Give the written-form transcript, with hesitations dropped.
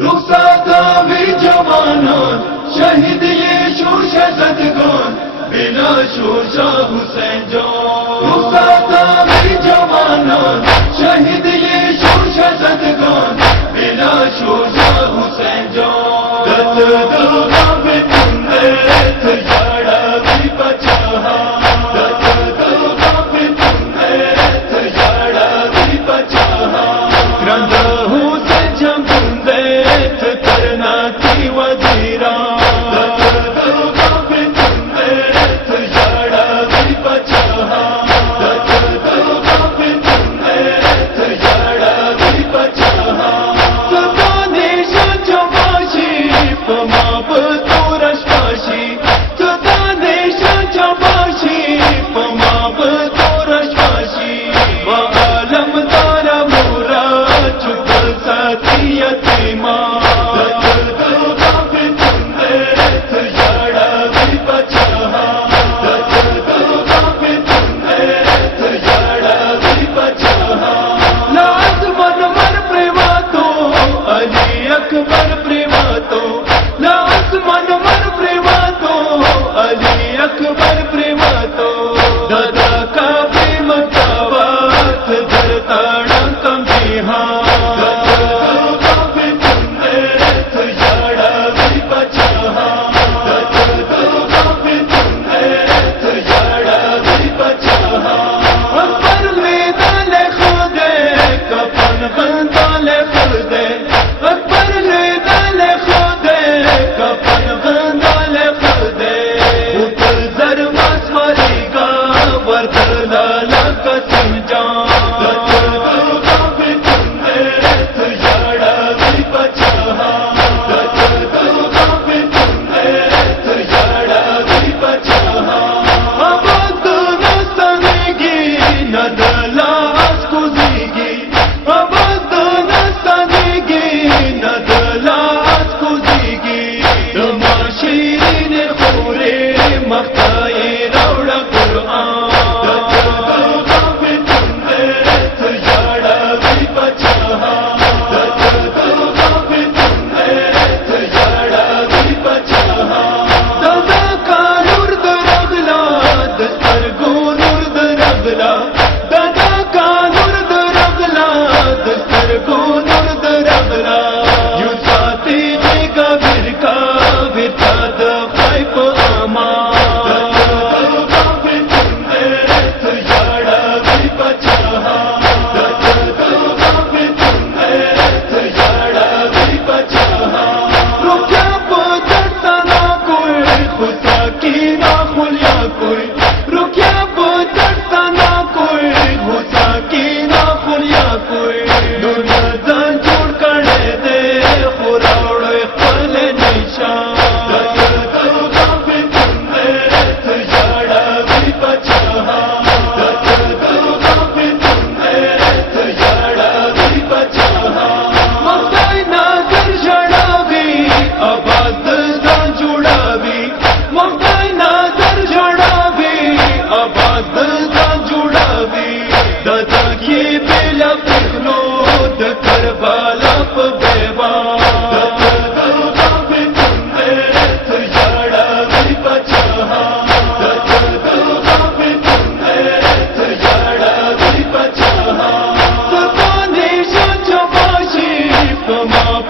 रुखसातावी जवानान शहीद येशू शजदगान बिना शोशा हुसैन जान। रुखसातावी जवानान शहीद येशू शजदगान बिना शोशा हुसैन जान। दत दुआ में तुमने तुझाड़ा भी बचाहा। दत दुआ में तुमने तुझाड़ा भी बचाहा। रंदा हुसैन जमुंदे करना की वजीरा। दत दुआ में तुमने तुझाड़ा भी बचाहा। दत दुआ में तुमने तुझाड़ा भी बचाहा। सदा देशाच्या वाशी पमाप तोरशवाशी। सदा देशाच्या वाशी पमाप तोरशवाशी। व आलमदारा मोरा चुकल साथी यतीमा। दत दुआ में तुमने तुझाड़ा भी बचाहा। दत दुआ में तुमने तुझाड़ा भी बचाहा। लाज मन मन प्रेमा तो अली अकबर प्रेमा तो। लाज मन मन प्रेमा तो अली अकबर प्रेमा तो। दादा का प्रेम का बात धरताड़ा कम जिहा। दत दुआ में तुमने तुझाड़ा भी बचाहा। दत दुआ में तुमने तुझाड़ा भी बचाहा। अकबर ले खुदे कफन बंदाले खुदे। अकबर ले खुदे कफन बंदाले खुदे। उतर जर मसवरीगा वर्दलाला कसम जान। दत दुआ में तुमने तुझाड़ा भी बचाहा। दत दुआ में तुमने तुझाड़ा भी बचाहा। अब न सनेगी न दलास कुजीगी। अब न सनेगी न दलास कुजीगी। तमाशीन खोरे मख्ताए रौड़ा कुरआन। दत दुआ में तुमने तुझाड़ा भी बचाहा। दत दुआ में तुमने तुझाड़ा भी बचाहा। दादा का नुर्द रगला दस्तर गो नुर्द रगला। दादा का नुर्द रगला दस्तर गो नुर्द रगला। यूं साथी जेगा बिरका बिरका द खैप आमा। दत दुआ में तुमने तुझाड़ा भी बचाहा। दत दुआ में तुमने तुझाड़ा भी बचाहा। रुकिया पोचता ना कोई खुदा की ना खुलिया कोई। रुकिया पोचता ना कोई खुदा की ना खुलिया कोई। दुनिया जान छोड़ कर दे खुराड़े फले निशान। दत दुआ में तुमने तुझाड़ा भी बचाहा। दत दुआ में तुमने तुझाड़ा भी बचाहा। मक्ताई नाज़र जड़ावी आबाद ना जुड़ावी। मक्ताई नाज़र जड़ावी आबाद ना जुड़ावी। दादा की बेला पिघलो द करबाला प बेवा। दत दुआ में तुमने तुझाड़ा भी बचाहा। दत दुआ में तुमने तुझाड़ा भी बचाहा। सदा देशाच्या वाशी पमाप